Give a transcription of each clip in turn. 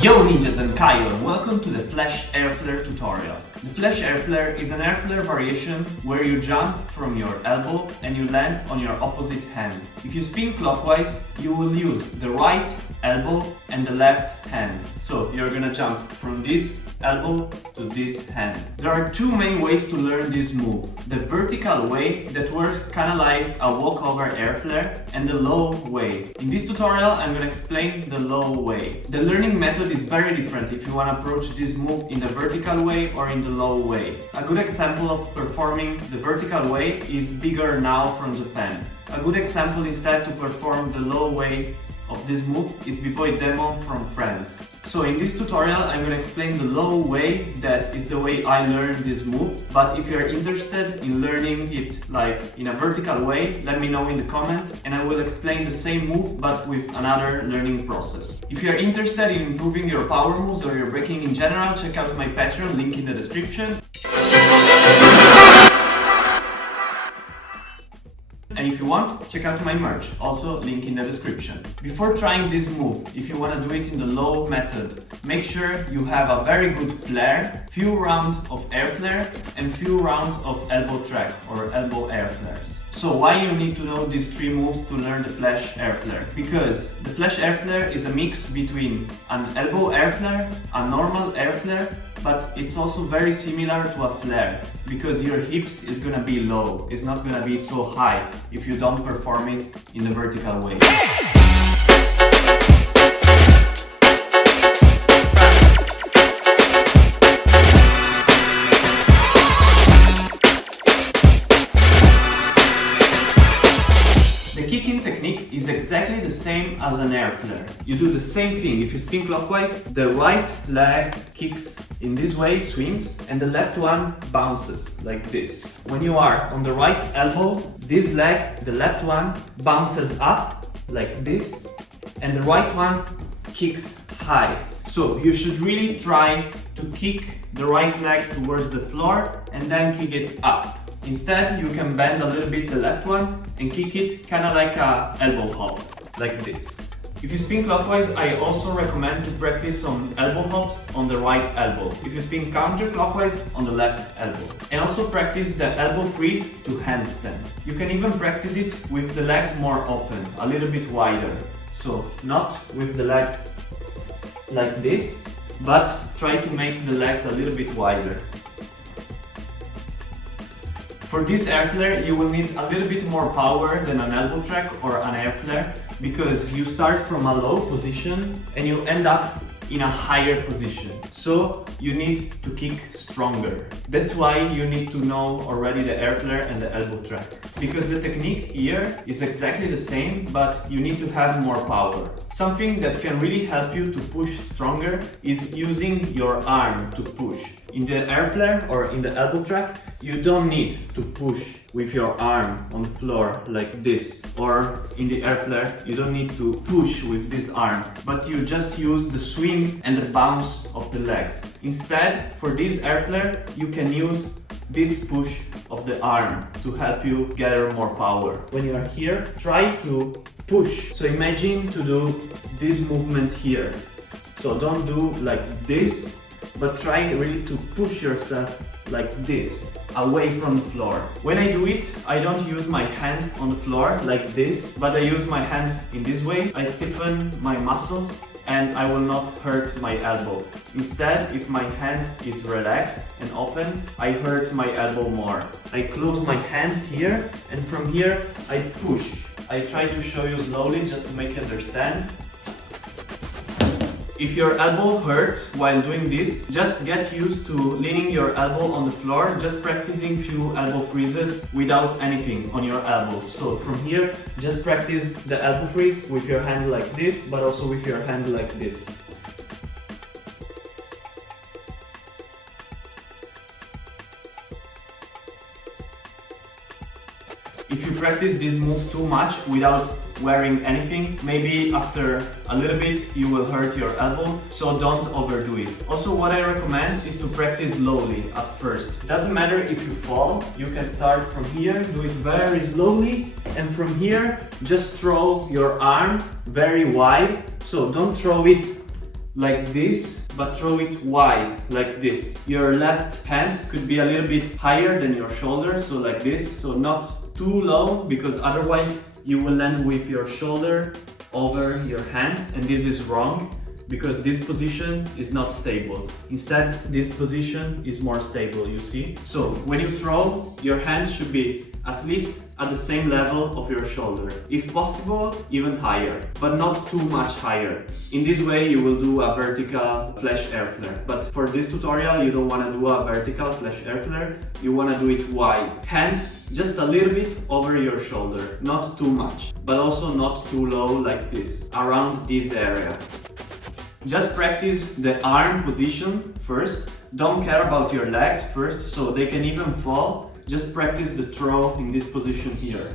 Yo ninjas and Kaio, and welcome to the Flash Airflare tutorial. The Flash Airflare is an airflare variation where you jump from your elbow and you land on your opposite hand. If you spin clockwise, you will use the right elbow and the left hand. So you're gonna jump from this elbow to this hand. There are two main ways to learn this move. The vertical way that works kinda like a walkover airflare, and the low way. In this tutorial I'm gonna explain the low way. The learning method is very different if you wanna approach this move in the vertical way or in the low way. A good example of performing the vertical way is Bigger Now from Japan. A good example instead to perform the low way of this move is Bboy Demo from France. So in this tutorial I'm going to explain the low way, that is the way I learned this move. But if you're interested in learning it like in a vertical way, let me know in the comments and I will explain the same move but with another learning process. If you're interested in improving your power moves or your breaking in general, check out my Patreon, link in the description. And if you want, check out my merch, also link in the description. Before trying this move, if you want to do it in the low method, make sure you have a very good flare, few rounds of airflare and few rounds of elbow track or elbow airflares. So why you need to know these three moves to learn the Flash Airflare? Because the Flash Airflare is a mix between an elbow airflare, a normal airflare, but it's also very similar to a flare because your hips is gonna be low, it's not gonna be so high if you don't perform it in the vertical way. The kicking technique is exactly the same as an airflare. You do the same thing. If you spin clockwise, the right leg kicks in this way, swings, and the left one bounces like this. When you are on the right elbow, this leg, the left one, bounces up like this, and the right one kicks high. So you should really try to kick the right leg towards the floor and then kick it up. Instead, you can bend a little bit the left one and kick it kinda like a elbow hop, like this. If you spin clockwise, I also recommend to practice some elbow hops on the right elbow. If you spin counterclockwise, on the left elbow. And also practice the elbow freeze to handstand. You can even practice it with the legs more open, a little bit wider. So not with the legs like this, but try to make the legs a little bit wider. For this airflare, you will need a little bit more power than an elbow track or an airflare because you start from a low position and you end up in a higher position. So you need to kick stronger. That's why you need to know already the airflare and the elbow track. Because the technique here is exactly the same, but you need to have more power. Something that can really help you to push stronger is using your arm to push. In the airflare or in the elbow track, you don't need to push with your arm on the floor like this. Or in the airflare, you don't need to push with this arm, but you just use the swing and the bounce of the legs. Instead, for this airflare, you can use this push of the arm to help you gather more power. When you are here, try to push. So imagine to do this movement here. So don't do like this, but try really to push yourself like this, away from the floor. When I do it, I don't use my hand on the floor like this, but I use my hand in this way. I stiffen my muscles and I will not hurt my elbow. Instead, if my hand is relaxed and open, I hurt my elbow more. I close my hand here and from here I push. I try to show you slowly just to make you understand. If your elbow hurts while doing this, just get used to leaning your elbow on the floor, just practicing few elbow freezes without anything on your elbow. So from here, just practice the elbow freeze with your hand like this, but also with your hand like this. If you practice this move too much without wearing anything, maybe after a little bit you will hurt your elbow, so don't overdo it. Also, what I recommend is to practice slowly at first. Doesn't matter if you fall, you can start from here, do it very slowly, and from here just throw your arm very wide. So don't throw it like this, but throw it wide, like this. Your left hand could be a little bit higher than your shoulder, so like this, so not too low, because otherwise you will land with your shoulder over your hand, and this is wrong, because this position is not stable. Instead, this position is more stable, you see? So when you throw, your hand should be at least at the same level of your shoulder. If possible, even higher, but not too much higher. In this way, you will do a vertical Flash Airflare. But for this tutorial, you don't want to do a vertical Flash Airflare, you want to do it wide. Hand just a little bit over your shoulder, not too much, but also not too low like this, around this area. Just practice the arm position first. Don't care about your legs first, so they can even fall. Just practice the throw in this position here.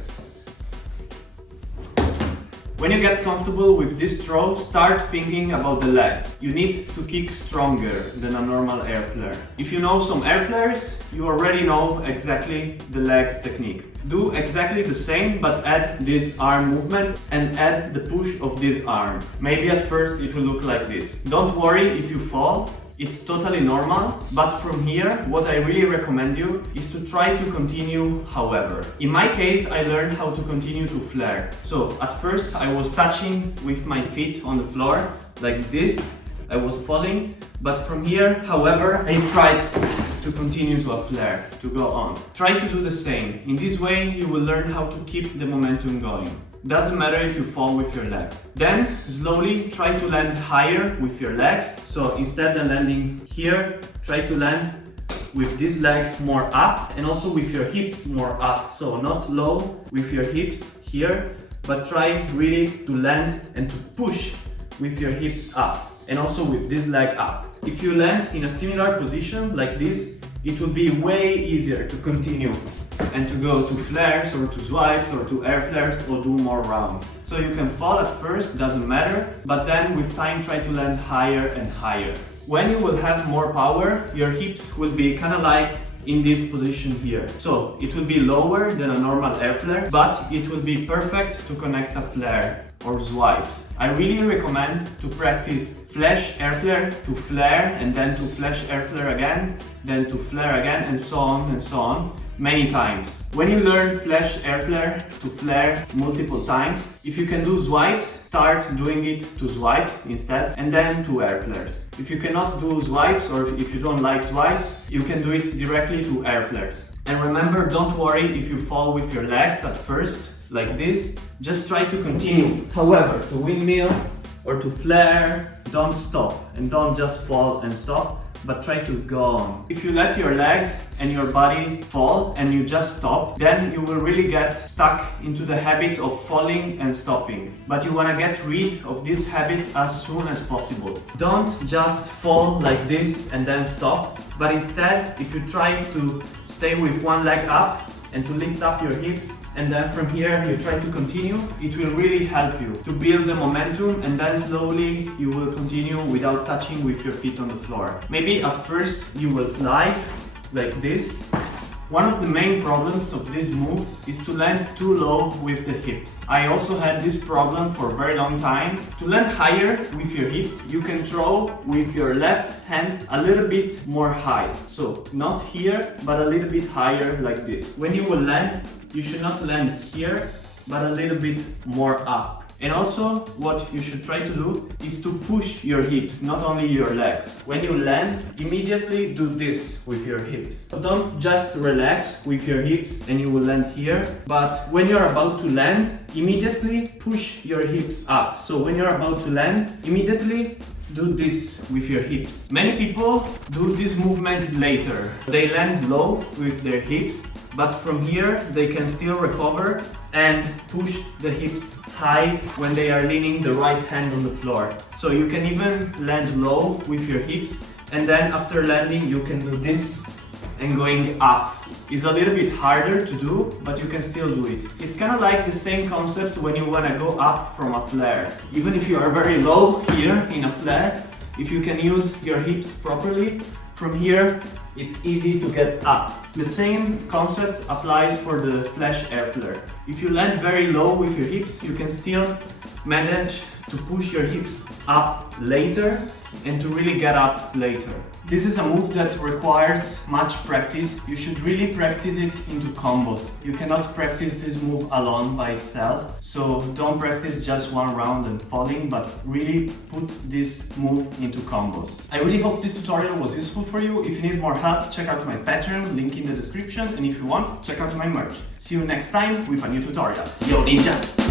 When you get comfortable with this throw, start thinking about the legs. You need to kick stronger than a normal air flare. If you know some air flares, you already know exactly the legs technique. Do exactly the same, but add this arm movement and add the push of this arm. Maybe at first it will look like this. Don't worry if you fall. It's totally normal, but from here, what I really recommend you is to try to continue however. In my case, I learned how to continue to flare. So at first I was touching with my feet on the floor, like this. I was falling, but from here, however, I tried to continue to a flare, to go on. Try to do the same. In this way, you will learn how to keep the momentum going. Doesn't matter if you fall with your legs. Then slowly try to land higher with your legs. So instead of landing here, try to land with this leg more up and also with your hips more up. So not low with your hips here, but try really to land and to push with your hips up and also with this leg up. If you land in a similar position like this, it will be way easier to continue and to go to flares or to swipes or to air flares or do more rounds. So you can fall at first, doesn't matter, but then with time try to land higher and higher. When you will have more power, your hips will be kind of like in this position here. So it will be lower than a normal air flare, but it will be perfect to connect a flare or swipes. I really recommend to practice Flash Airflare to flare and then to Flash Airflare again, then to flare again, and so on many times. When you learn Flash Airflare to flare multiple times, if you can do swipes, start doing it to swipes instead and then to air flares. If you cannot do swipes or if you don't like swipes, you can do it directly to air flares. And remember, don't worry if you fall with your legs at first, like this. Just try to continue. However, to windmill or to flare, don't stop and don't just fall and stop, but try to go on. If you let your legs and your body fall and you just stop, then you will really get stuck into the habit of falling and stopping. But you want to get rid of this habit as soon as possible. Don't just fall like this and then stop, but instead, if you try to stay with one leg up and to lift up your hips, and then from here you try to continue, it will really help you to build the momentum, and then slowly you will continue without touching with your feet on the floor. Maybe at first you will slide like this. One of the main problems of this move is to land too low with the hips. I also had this problem for a very long time. To land higher with your hips, you can throw with your left hand a little bit more high. So not here, but a little bit higher like this. When you will land, you should not land here, but a little bit more up. And also, what you should try to do is to push your hips, not only your legs. When you land, immediately do this with your hips. So don't just relax with your hips and you will land here, but when you're about to land, immediately push your hips up. So when you're about to land, immediately do this with your hips. Many people do this movement later. They land low with their hips, but from here they can still recover and push the hips high when they are leaning the right hand on the floor. So you can even land low with your hips, and then after landing you can do this and going up. It's a little bit harder to do, but you can still do it. It's kind of like the same concept when you want to go up from a flare. Even if you are very low here in a flare, if you can use your hips properly, from here it's easy to get up. The same concept applies for the Flash Airflare. If you land very low with your hips, you can still manage to push your hips up later and to really get up later. This is a move that requires much practice. You should really practice it into combos. You cannot practice this move alone by itself, so don't practice just one round and falling, but really put this move into combos. I really hope this tutorial was useful for you. If you need more help, check out my Patreon, link in the description, and if you want, check out my merch. See you next time with a new tutorial. Yo ninjas!